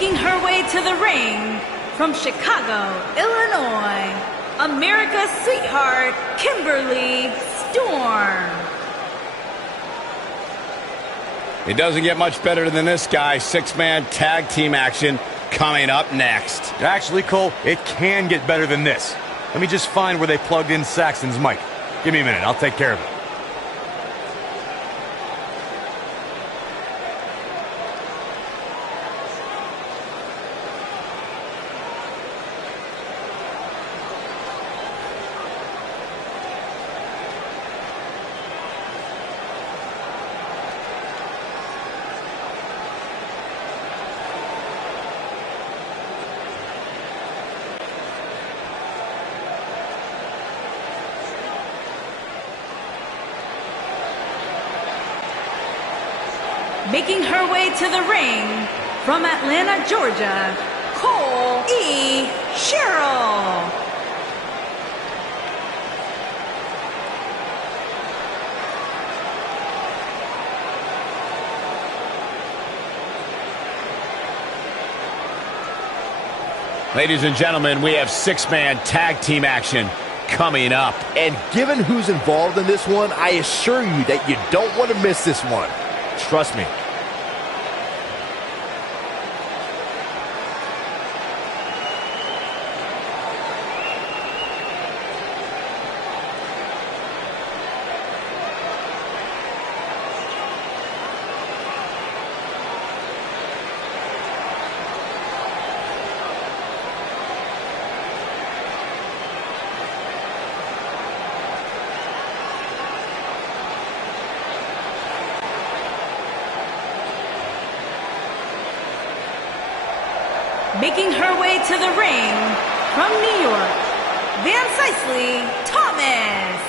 Making her way to the ring from Chicago, Illinois, America's sweetheart, Kimberly Storm. It doesn't get much better than this, guy. Six-man tag team action coming up next. Actually, Cole, it can get better than this. Let me just find where they plugged in Saxton's mic. Give me a minute, I'll take care of it. Making her way to the ring from Atlanta, Georgia, Cole E. Sherrill. Ladies and gentlemen, we have six-man tag team action coming up. And given who's involved in this one, I assure you that you don't want to miss this one. Trust me. Making her way to the ring from New York, Van Cicely Thomas.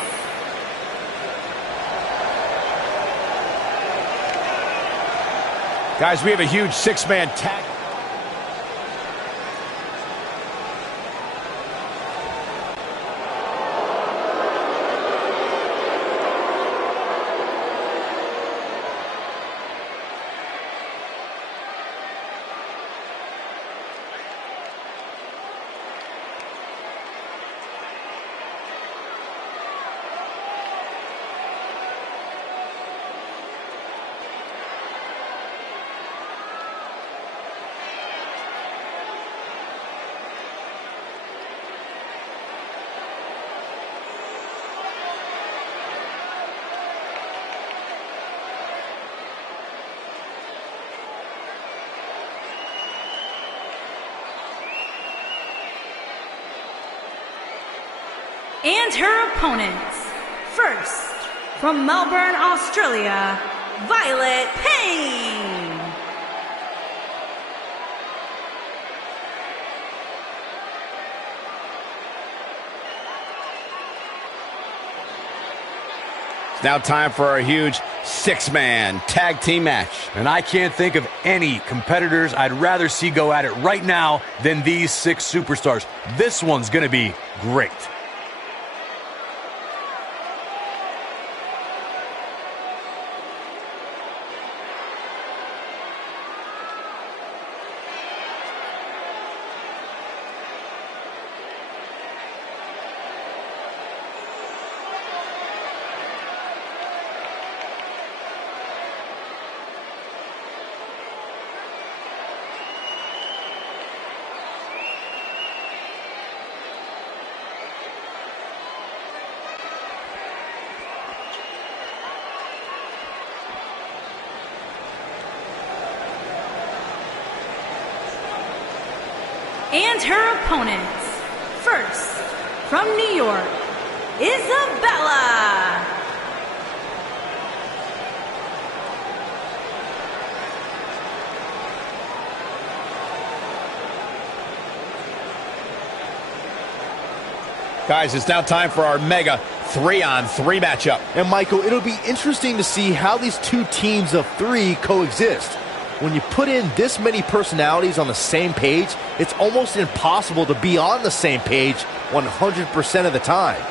Guys, we have a huge six-man tag. And her opponents, first, from Melbourne, Australia, Violet Payne. It's now time for our huge six-man tag team match. And I can't think of any competitors I'd rather see go at it right now than these six superstars. This one's gonna be great. And her opponents, first, from New York, Isabella. Guys, it's now time for our mega 3-on-3 matchup. And Michael, it'll be interesting to see how these two teams of three coexist. When you put in this many personalities on the same page, it's almost impossible to be on the same page 100% of the time.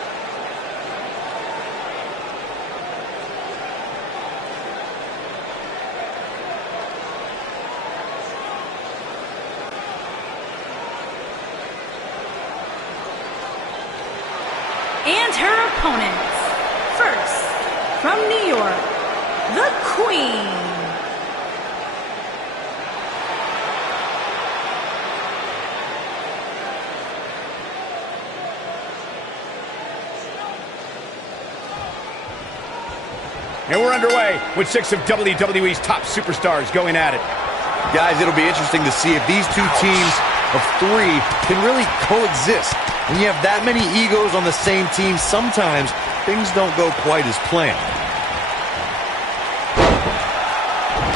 and her opponents. First, from New York, the Queen. And we're underway with 6 of WWE's top superstars going at it. Guys, it'll be interesting to see if these two teams of 3 can really coexist. When you have that many egos on the same team, sometimes things don't go quite as planned.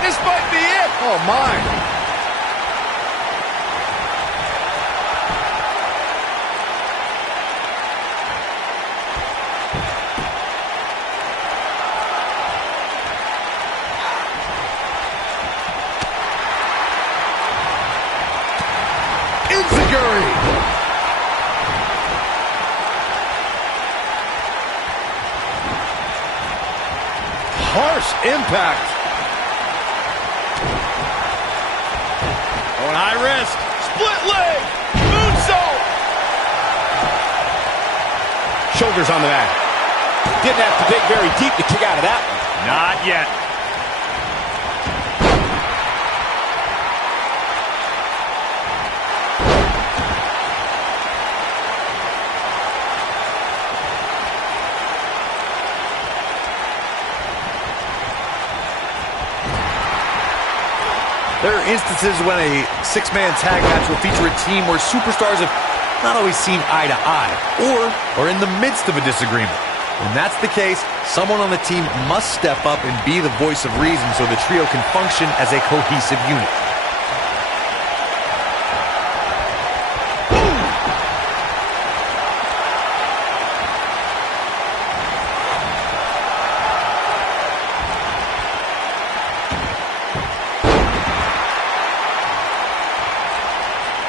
This might be it. Oh, my. Harsh impact. Going high risk. Split leg. Moonsault. Shoulders on the mat. Didn't have to dig very deep to kick out of that one. Not yet. There are instances when a 6-man tag match will feature a team where superstars have not always seen eye to eye or are in the midst of a disagreement. When that's the case, someone on the team must step up and be the voice of reason so the trio can function as a cohesive unit.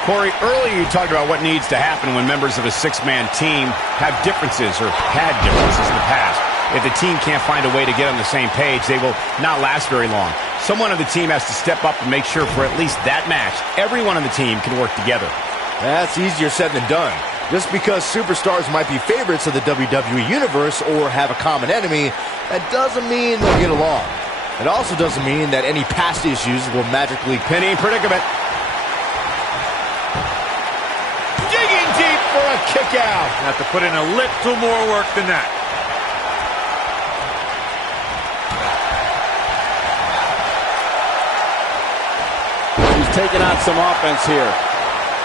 Corey, earlier you talked about what needs to happen when members of a 6-man team have differences or had differences in the past. If the team can't find a way to get on the same page, they will not last very long. Someone on the team has to step up and make sure for at least that match, everyone on the team can work together. That's easier said than done. Just because superstars might be favorites of the WWE Universe or have a common enemy, that doesn't mean they'll get along. It also doesn't mean that any past issues will magically... Penny predicament. Digging deep for a kick out. Have to put in a little more work than that. She's taking on some offense here.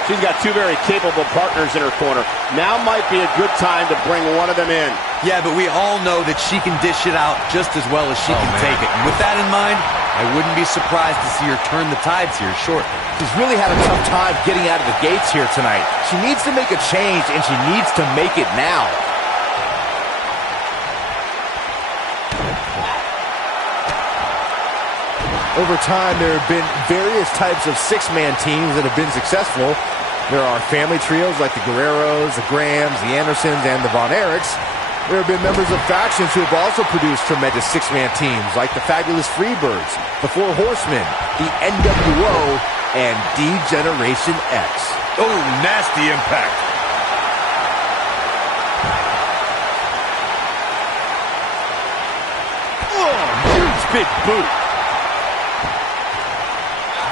She's got two very capable partners in her corner. Now might be a good time to bring one of them in. Yeah, but we all know that she can dish it out just as well as she can take it. And with that in mind, I wouldn't be surprised to see her turn the tides here shortly. She's really had a tough time getting out of the gates here tonight. She needs to make a change, and she needs to make it now. Over time, there have been various types of 6-man teams that have been successful. There are family trios like the Guerreros, the Grahams, the Andersons, and the Von Erichs. There have been members of factions who have also produced tremendous 6-man teams like the Fabulous Freebirds, the Four Horsemen, the NWO, and D-Generation X. Oh, nasty impact. Oh, huge big boot.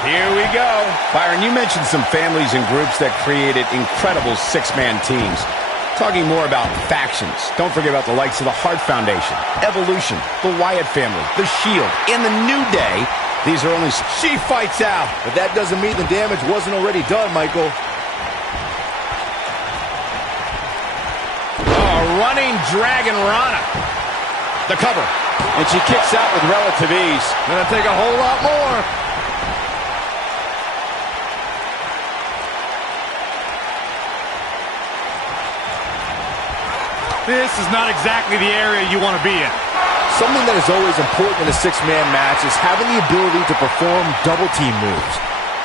Here we go. Byron, you mentioned some families and groups that created incredible 6-man teams. Talking more about factions, don't forget about the likes of the Hart Foundation, Evolution, the Wyatt family, the Shield, and the New Day. These are only... She fights out. But that doesn't mean the damage wasn't already done, Michael. Oh, running Dragon Rana. The cover. And she kicks out with relative ease. Gonna take a whole lot more. This is not exactly the area you want to be in. Something that is always important in a 6-man match is having the ability to perform double-team moves.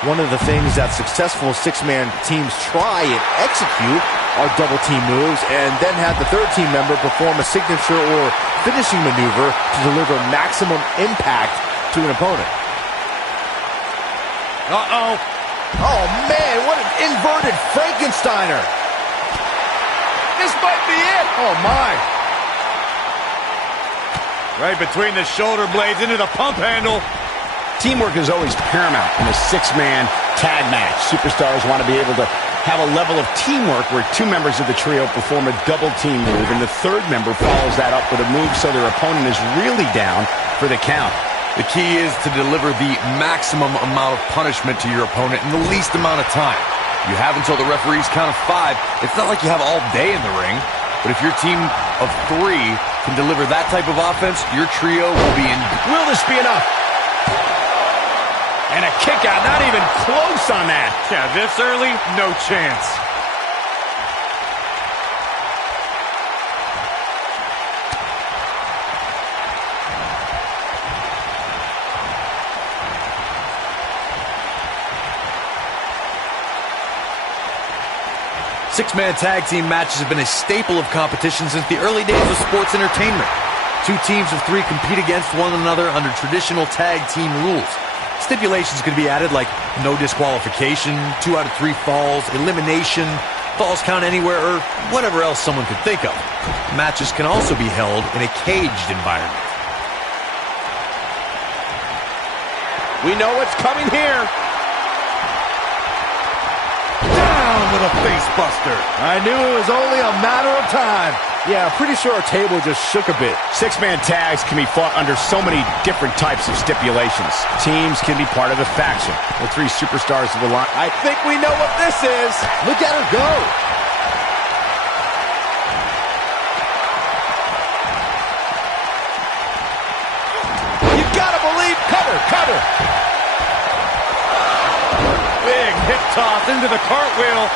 One of the things that successful 6-man teams try and execute are double-team moves, and then have the third team member perform a signature or finishing maneuver to deliver maximum impact to an opponent. Uh-oh. Oh, man, what an inverted Frankensteiner. This might be it. Oh, my. Right between the shoulder blades into the pump handle. Teamwork is always paramount in a six-man tag match. Superstars want to be able to have a level of teamwork where two members of the trio perform a double team move, and the third member follows that up with a move so their opponent is really down for the count. The key is to deliver the maximum amount of punishment to your opponent in the least amount of time. You have until the referee's count of 5. It's not like you have all day in the ring, but if your team of 3 can deliver that type of offense, your trio will be in. Will this be enough? And a kick out, not even close on that. Yeah, this early, no chance. Six-man tag team matches have been a staple of competition since the early days of sports entertainment. Two teams of 3 compete against one another under traditional tag team rules. Stipulations could be added like no disqualification, 2 out of 3 falls, elimination, falls count anywhere, or whatever else someone could think of. Matches can also be held in a caged environment. We know what's coming here. Down with a face buster. I knew it was only a matter of time. Yeah, I'm pretty sure our table just shook a bit. Six-man tags can be fought under so many different types of stipulations. Teams can be part of a faction. The 3 superstars of the line. I think we know what this is. Look at her go. You gotta believe. Cover, cover. Big hip toss into the cartwheel.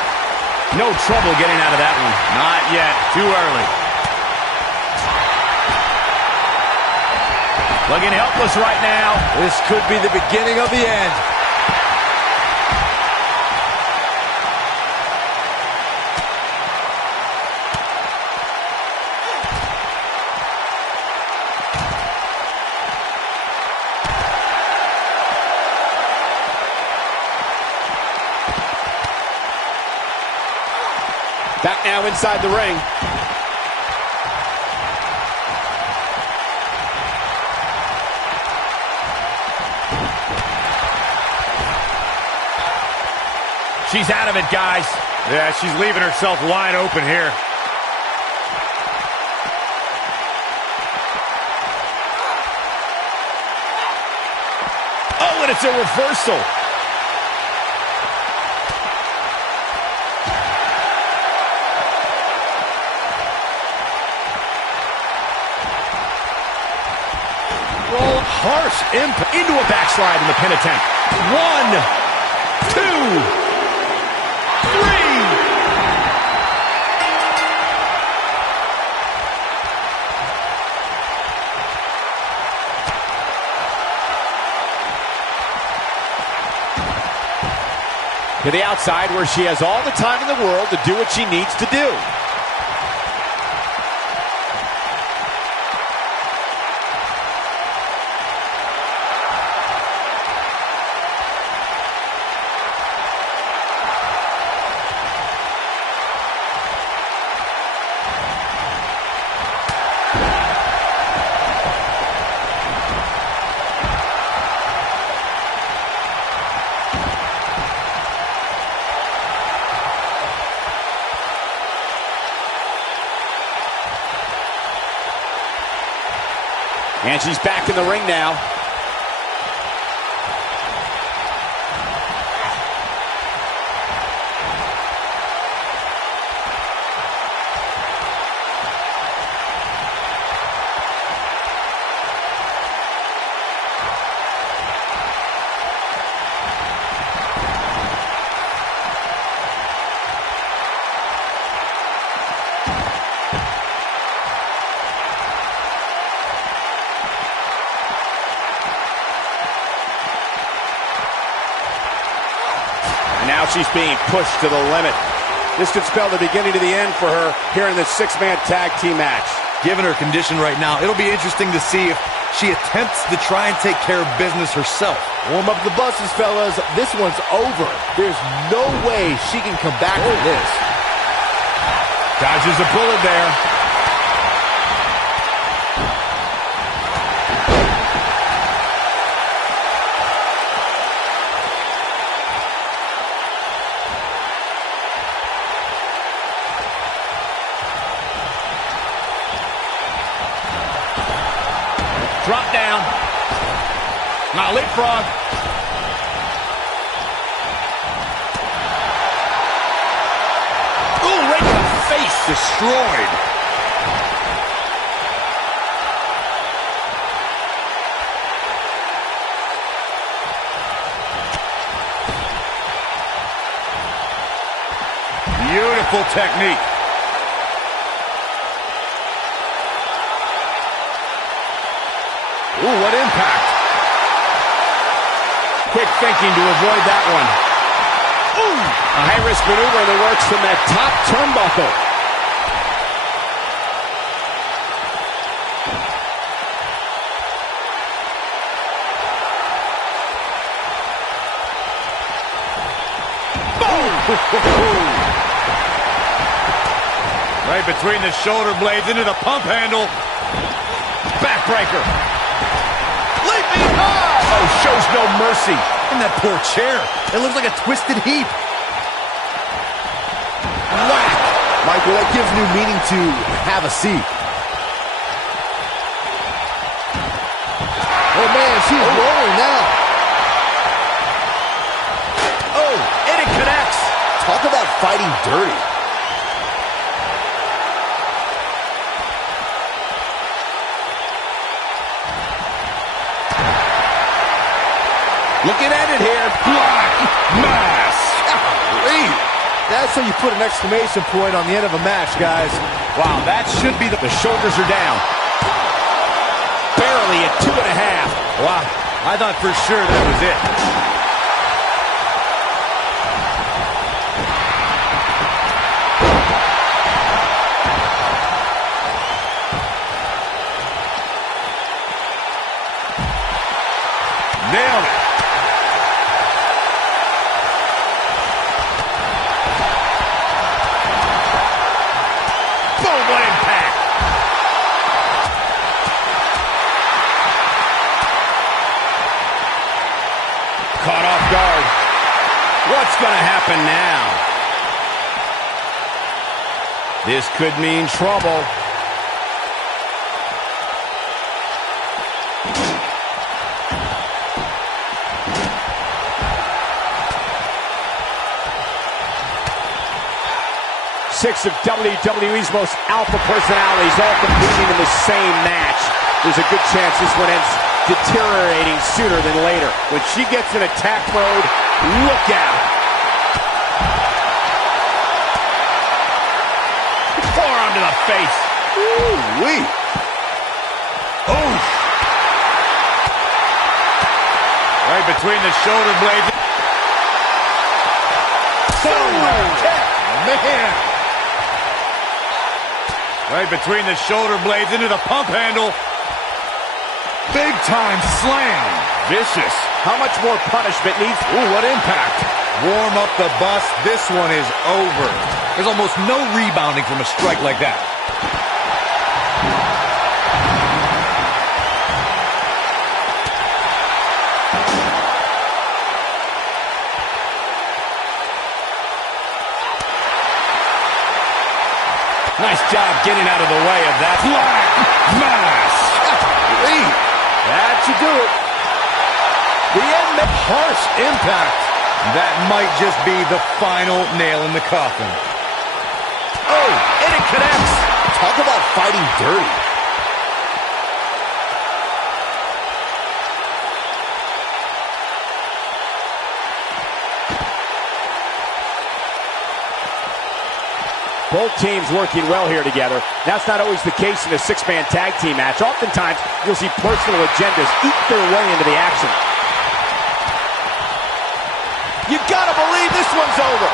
No trouble getting out of that one. Not yet. Too early. Looking helpless right now. This could be the beginning of the end. Back now inside the ring. She's out of it, guys. Yeah, she's leaving herself wide open here. Oh, and it's a reversal. Harsh impact into a backslide in the pin attempt. 1, 2, 3. To the outside where she has all the time in the world to do what she needs to do. And she's back in the ring now. Now she's being pushed to the limit. This could spell the beginning to the end for her here in this 6-man tag team match. Given her condition right now, it'll be interesting to see if she attempts to try and take care of business herself. Warm up the buses, fellas. This one's over. There's no way she can come back from this. Dodges a bullet there. Drop down. Now leapfrog. Ooh, right in the face. Destroyed. Beautiful technique. Ooh, what impact. Quick thinking to avoid that one. Ooh, a high-risk maneuver that works from that top turnbuckle. Right between the shoulder blades into the pump handle. Backbreaker. Leaping high. Oh, shows no mercy. And that poor chair. It looks like a twisted heap. Whack. Michael, that gives new meaning to have a seat. Oh, man, she's rolling now. Oh, and it connects. Talk about fighting dirty. Looking at it here. Black mass. Golly. That's how you put an exclamation point on the end of a match, guys. Wow, that should be the shoulders are down. Barely at 2.5. Wow, I thought for sure that was it. Nailed it. Boom, what impact. Caught off guard. What's going to happen now? This could mean trouble. Six of WWE's most alpha personalities all competing in the same match. There's a good chance this one ends deteriorating sooner than later. When she gets in attack mode, look out. Forearm to the face. Ooh-wee. Oh. Right between the shoulder blades. Man. Right between the shoulder blades into the pump handle. Big time slam. Vicious. How much more punishment needs? Ooh, what impact. Warm up the bus. This one is over. There's almost no rebounding from a strike like that. Nice job getting out of the way of that. Black mass. That should do it. The end. Harsh impact. That might just be the final nail in the coffin. Oh, and it connects. Talk about fighting dirty. Both teams working well here together. That's not always the case in a six-man tag team match. Oftentimes, you'll see personal agendas eat their way into the action. You gotta believe this one's over.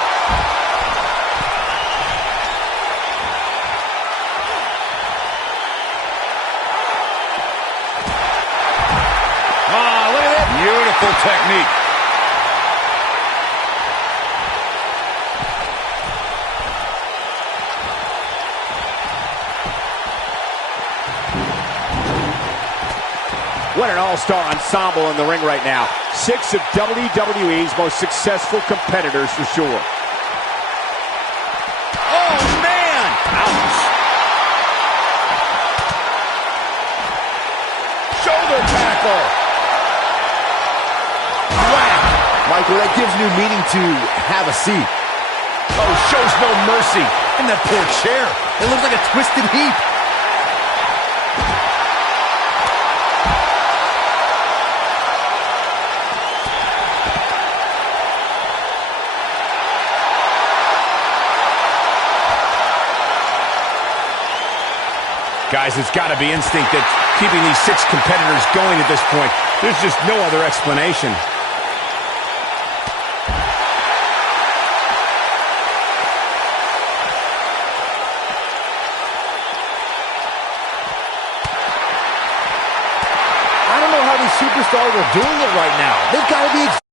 Ah, look at that. Beautiful technique. What an all-star ensemble in the ring right now. Six of WWE's most successful competitors for sure. Oh, man! Ouch! Shoulder Michael. That gives new meaning to have a seat. Oh, shows no mercy. And that poor chair. It looks like a twisted heap. Guys, it's got to be instinct that's keeping these 6 competitors going at this point. There's just no other explanation. I don't know how these superstars are doing it right now. They've got to be